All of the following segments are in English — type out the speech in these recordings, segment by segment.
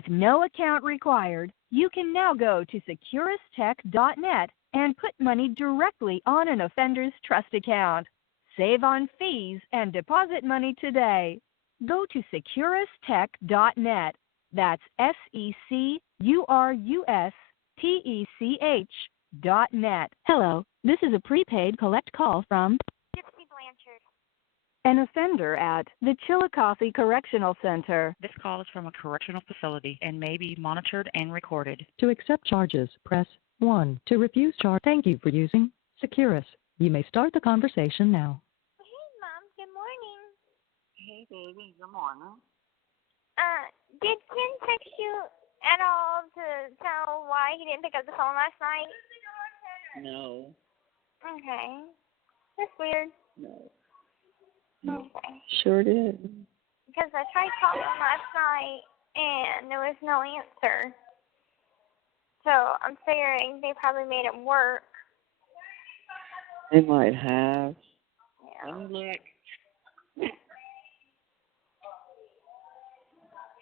With no account required, you can now go to securustech.net and put money directly on an offender's trust account. Save on fees and deposit money today. Go to securustech.net. That's SECURUSTECH.net. Hello, this is a prepaid collect call from an offender at the Chillicothe Correctional Center. This call is from a correctional facility and may be monitored and recorded. To accept charges, press 1. To refuse charge, thank you for using Securus. You may start the conversation now. Hey, Mom. Good morning. Hey, baby. Good morning. Did Ken text you at all to tell why he didn't pick up the phone last night? No. Okay. That's weird. No. Okay. Sure did. Because I tried calling him last night, and there was no answer. So I'm figuring they probably made him work. They might have. Yeah. Let me look.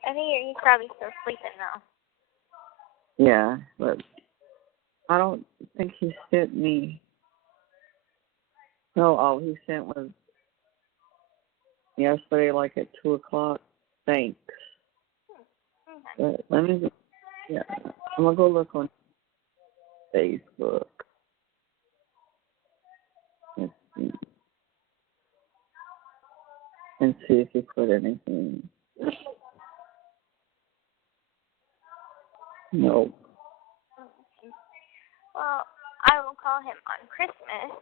I think he's probably still sleeping now. Yeah, but I don't think he sent me. No, all he sent was yesterday, like at 2 o'clock. Thanks. Okay. But let me, yeah, I'm going to go look on Facebook. Let's see. And see if he put anything. No. Well, I will call him on Christmas,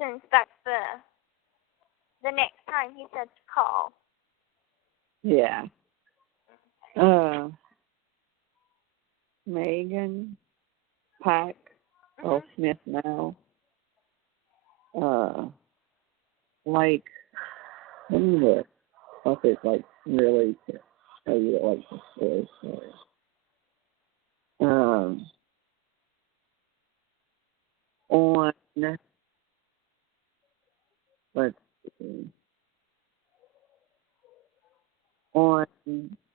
since that's the next time he said to call. Yeah. Megan Pack, Smith now. Like, let me look. If it's like really to tell you like the story. On, let's see, on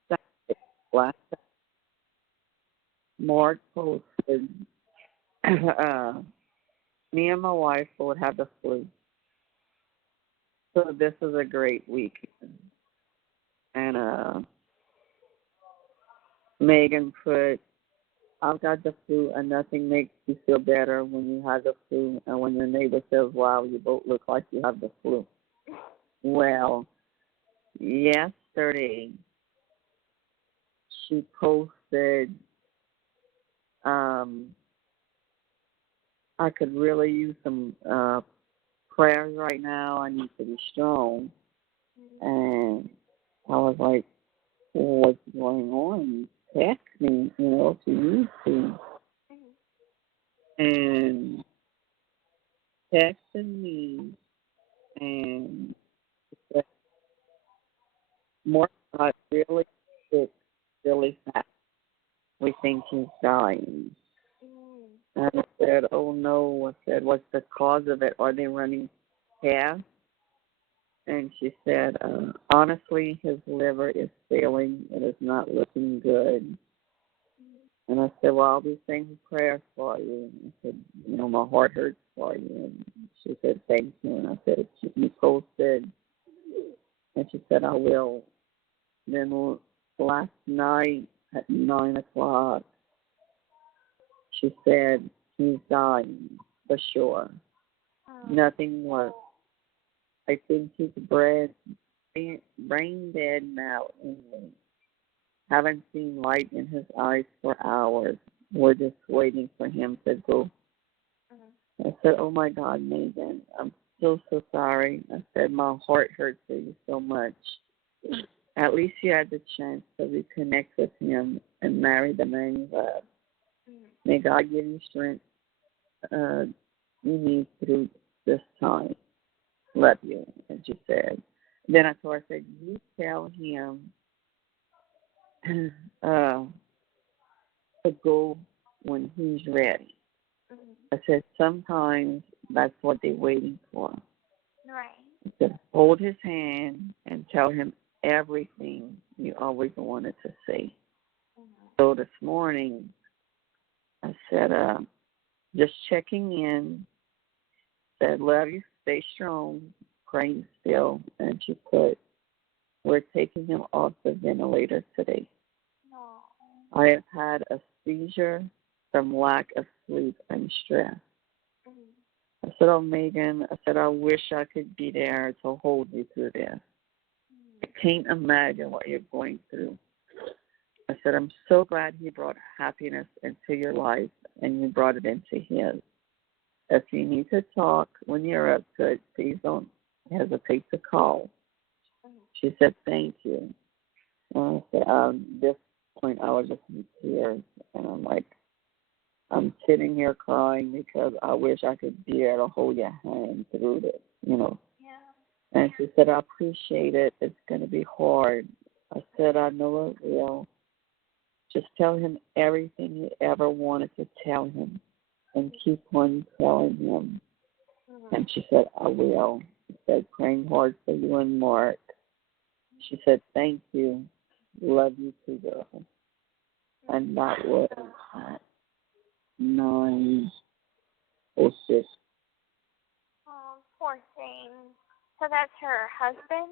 Saturday, last Saturday, Mark posted, me and my wife would have the flu. So this is a great weekend. And Megan put, I've got the flu, and nothing makes you feel better when you have the flu and when your neighbor says, wow, you both look like you have the flu. Well, yesterday, she posted, I could really use some prayers right now. I need to be strong. And I was like, well, what's going on? Text me, if you need to. And texted me and said, Mark got really sick, really fast. We think he's dying. And I said, oh no. I said, what's the cause of it? Are they running tests? And she said, honestly, his liver is failing. It is not looking good. And I said, well, I'll be saying prayers for you. And I said, my heart hurts for you. And she said, thank you. And I said, keep me posted. And she said, I will. Then last night at 9 o'clock, she said, he's dying for sure. Nothing works. I think he's brain dead now. Haven't seen light in his eyes for hours. We're just waiting for him to go. I said, oh my God, Megan, I'm so sorry. I said, my heart hurts for you so much. At least you had the chance to reconnect with him and marry the man you love. May God give you strength you need through this time. Love you, as you said. Then I told her, I said, you tell him to go when he's ready. I said, sometimes that's what they're waiting for. Right. I said, hold his hand and tell him everything you always wanted to say. So this morning, I said, just checking in. Said, love you, stay strong, praying still. And she put, we're taking him off the ventilator today. No. I have had a seizure from lack of sleep and stress. I said, oh, Megan, I said, I wish I could be there to hold you through this. I can't imagine what you're going through. I said, I'm so glad he brought happiness into your life and you brought it into his. If you need to talk when you're upset, please don't hesitate to call. She said, thank you. And I said, at this point, I was just in tears. And I'm like, I'm sitting here crying because I wish I could be there to hold your hand through this, you know. Yeah. And she said, I appreciate it. It's going to be hard. I said, I know it will. Just tell him everything you ever wanted to tell him and keep on telling him. And she said, I will. She said, praying hard for you and Mark. She said, thank you. Love you too, girl. And that was at 9:06. Oh, poor thing. So that's her husband?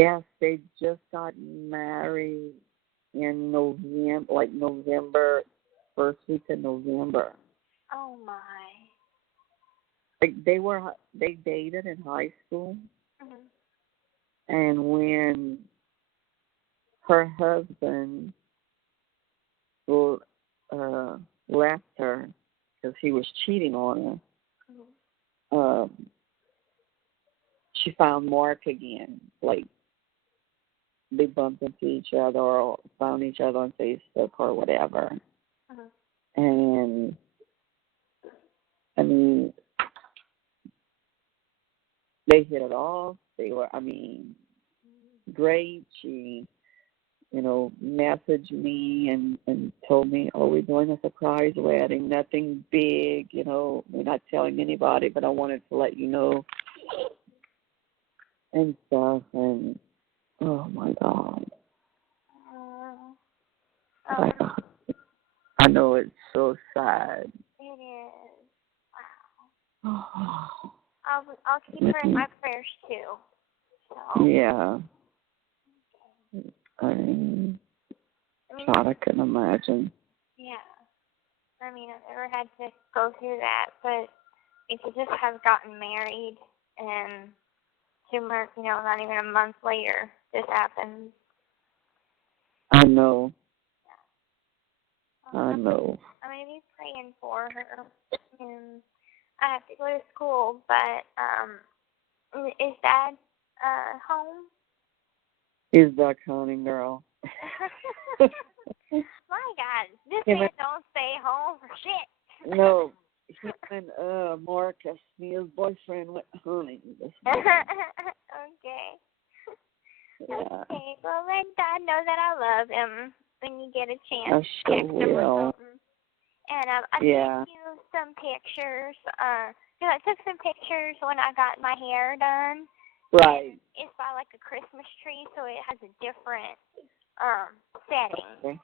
Yes, they just got married in November, like November, first week of November. Oh, my. Like they dated in high school. Mm-hmm. And when her husband left her because he was cheating on her, she found Mark again. Like, they bumped into each other or found each other on Facebook or whatever. And, I mean, they hit it off. They were, great. She, messaged me and told me, oh, we're doing a surprise wedding, nothing big, we're not telling anybody, but I wanted to let you know and stuff. And, oh, my God. I know it's so sad. It is. Wow. I'll keep her in my prayers, too. So. Yeah. God, I couldn't imagine. Yeah. I've never had to go through that, but if you just have gotten married and 2 months, not even a month later, this happens. I know. Yeah. I know. I'm going to be praying for her. And I have to go to school, but is Dad home? He's the accounting girl. My God, this man don't stay home for shit. No, he and Marcus, Neil's boyfriend, went hunting this morning. Okay. Yeah. Okay, well, let Dad know that I love him when you get a chance. I sure will. And I sent you some pictures. I took some pictures when I got my hair done. Right. And it's by like a Christmas tree, so it has a different setting. Okay.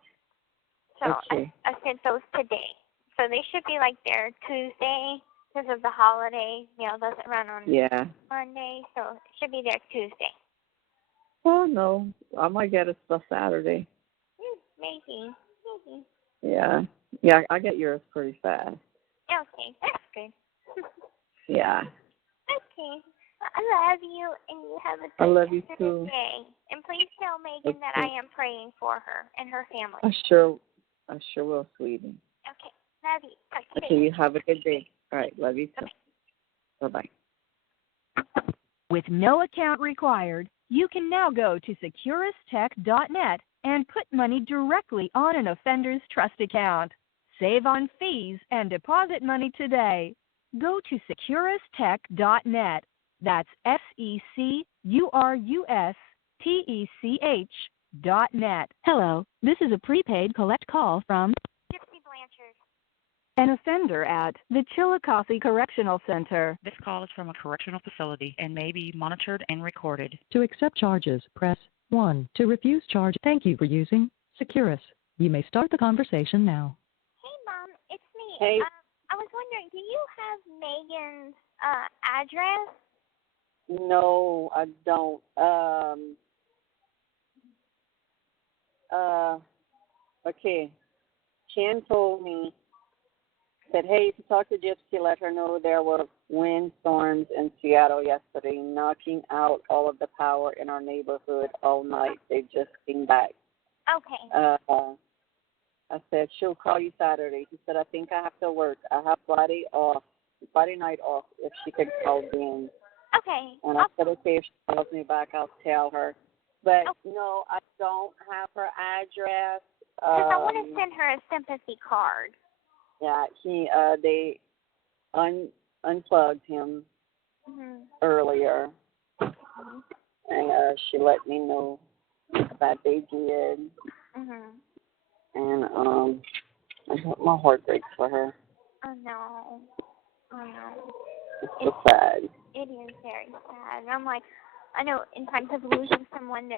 So okay. I sent those today. So they should be like there Tuesday because of the holiday. Doesn't run on Monday, so it should be there Tuesday. Oh, no. I might get it for Saturday. Maybe. Yeah. Yeah, I get yours pretty fast. Okay, that's good. Yeah. Okay. I love you, and you have a I good love you rest of too. the day. And please tell Megan that I am praying for her and her family. I sure will, sweetie. Okay. Love you. Talk to you Okay, later. you have a good day. All right, love you too. Bye-bye. Bye-bye. With no account required, you can now go to securustech.net and put money directly on an offender's trust account. Save on fees and deposit money today. Go to securustech.net. That's SECURUSTECH.net. Hello, this is a prepaid collect call from Gypsy Blanchard. an offender at the Chillicothe Correctional Center. This call is from a correctional facility and may be monitored and recorded. To accept charges, press 1. To refuse charge, thank you for using Securus. You may start the conversation now. Hey, Mom, it's me. Hey. I was wondering, do you have Megan's address? No, I don't. Okay. Chen told me, said, hey, if you talk to Gypsy, let her know there were windstorms in Seattle yesterday, knocking out all of the power in our neighborhood all night. They just came back. Okay. I said, she'll call you Saturday. He said, I think I have to work. I have Friday night off, if she could call in. Okay. And I said, okay, if she calls me back, I'll tell her. But, Okay. no, I don't have her address. Because I want to send her a sympathy card. Yeah, they unplugged him earlier, and she let me know that they did. And my heart breaks for her. Oh no. It's so sad. It is very sad. And I'm like, I know in times of losing someone,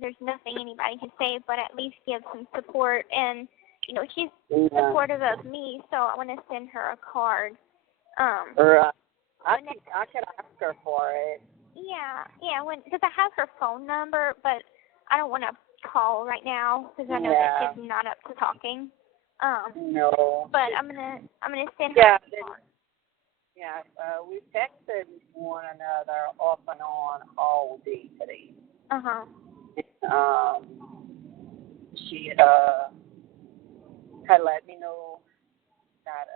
there's nothing anybody can say, but at least give some support. And you know, she's supportive of me, so I want to send her a card. I could ask her for it. Yeah, because I have her phone number, but I don't want to call right now because I know that she's not up to talking. No. But I'm gonna send her a card. Yeah, we texted one another off and on all day today. She had let me know that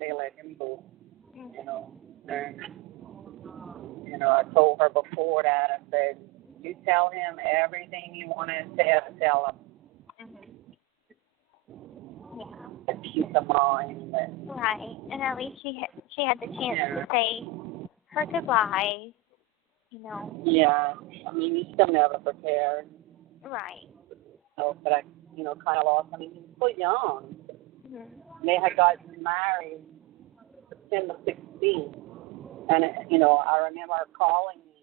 they let him go. You know, and I told her before that, I said, you tell him everything you want to tell him. Yeah. Peace of mind. Right, and at least she had the chance to say her goodbyes. You know. Yeah, I mean, he's still never prepared. Right. So, but I, kind of lost. I mean, he's so young. They had gotten married September 16th, and I remember her calling me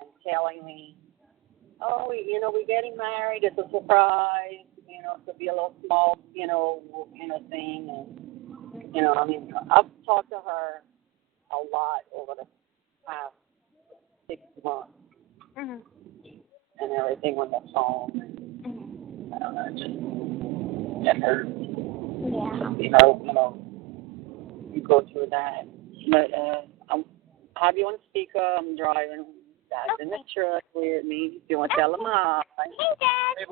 and telling me, "Oh, we're getting married. It's a surprise. To be a little small, thing." And I mean, I've talked to her a lot over the past 6 months, and everything on the phone. And, I don't know, it hurts. Yeah. You go through that. But I have you on speaker. I'm driving. Dad's in the truck with me. If you want to tell him hi. Hey, Dad. Hey,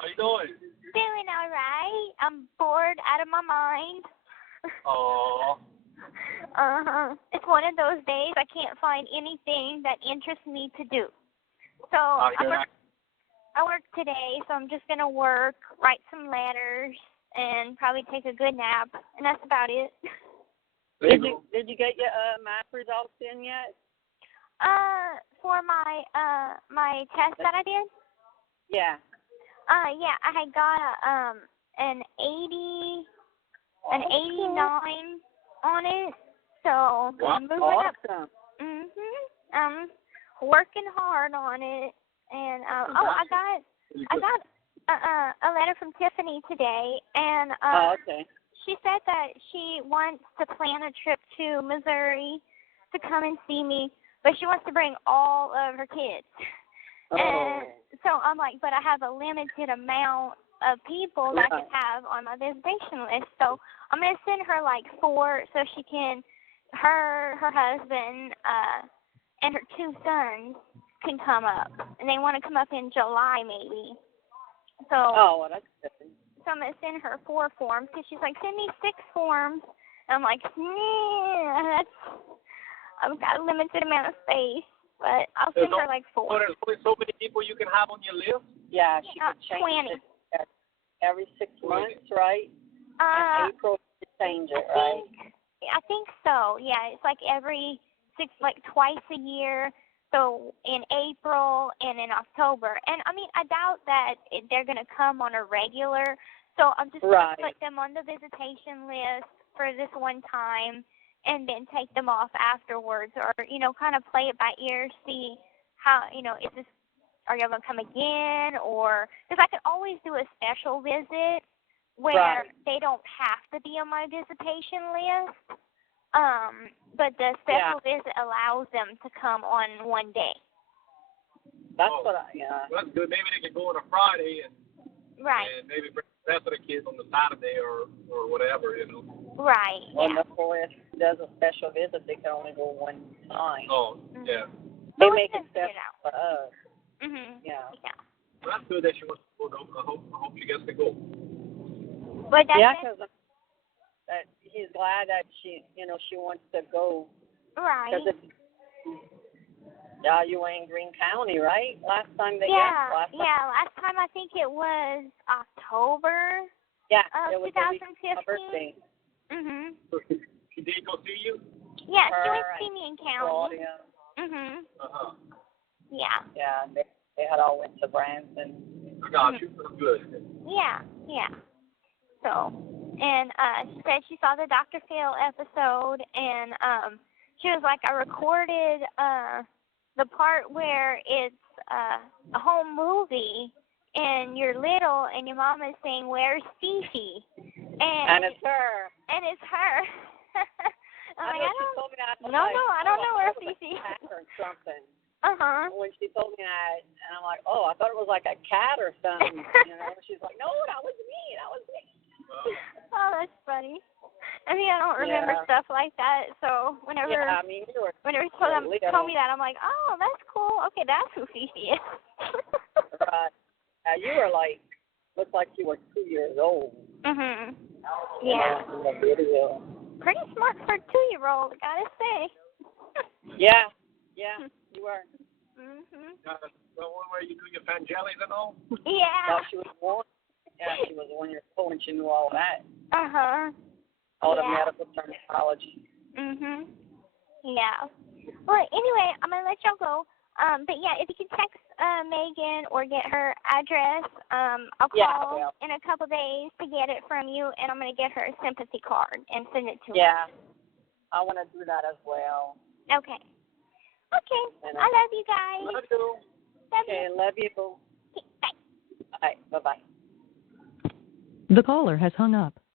how you doing? Doing all right. I'm bored out of my mind. Oh. It's one of those days I can't find anything that interests me to do. So I work today, so I'm just going to work, write some letters, and probably take a good nap, and that's about it. Did you get your math results in yet? For my test that I did? Yeah. Yeah, I had got an 89 on it. So I'm moving up. I'm working hard on it, and I got a letter from Tiffany today, and okay. She said that she wants to plan a trip to Missouri to come and see me, but she wants to bring all of her kids. And so I'm like, but I have a limited amount of people that I can have on my visitation list. So I'm going to send her like 4 so she can, her husband, and her 2 sons can come up. And they want to come up in July maybe. So, well, that's good. So I'm going to send her 4 forms because she's like, send me 6 forms. And I'm like, nah, I've got a limited amount of space. But I'll send her like 4. There's only so many people you can have on your list? Yeah, she could change 20. it every 6 months, right? In April, she change it, right? I think so. Yeah, it's like every 6, like twice a year. So in April and in October. And I mean, I doubt that they're going to come on a regular. So I'm just going to put them on the visitation list for this one time, and then take them off afterwards, or, kind of play it by ear, see how, if this are y'all going to come again? Or, because I could always do a special visit where they don't have to be on my visitation list. But the special visit allows them to come on one day. That's Oh, what That's good. Maybe they can go on a Friday and maybe bring the rest of the kids on the Saturday or whatever, you know. Right. Well, the FOIA does a special visit. They can only go one time. Oh, yeah. They But make we it can figure special it out. for us. Yeah. Well, that's good that she wants to go. I hope she gets to go. But that's because that he's glad that she wants to go. right. Because you were in Greene County, right? Last time they last time I think it was October. Yeah, of it was 2015. my birthday. So she did go see you? Yeah, she went to see me in county. Claudia. Uh-huh. Yeah. Yeah, they had all went to Branson. I got you. That's good. Yeah. So, and she said she saw the Dr. Phil episode, and she was like, I recorded the part where it's a home movie, and you're little, and your mom is saying, "Where's Fifi?" And it's her. And it's her. I'm like, I don't know where Fifi is. Or something. When she told me that, and I'm like, oh, I thought it was like a cat or something. She's like, no, that was me. Oh, that's funny. I mean, I don't remember stuff like that, so whenever she told me that, I'm like, oh, that's cool. Okay, that's who Fifi is. Right. You were like, looked like you were 2 years old. Yeah. In the video. Pretty smart for a 2-year-old, I gotta say. Yeah, you were. The one where you do your fangellies and all? Yeah. No, she was 1. Yeah, she was 1 year old and she knew all that. All the medical terminology. Yeah. Well, anyway, I'm gonna let y'all go. But yeah, if you could text Megan or get her address, I'll call in a couple days to get it from you, and I'm gonna get her a sympathy card and send it to her. Yeah, I want to do that as well. Okay. I love you guys. Love you. Love you. Okay, bye. All right, bye-bye. The caller has hung up.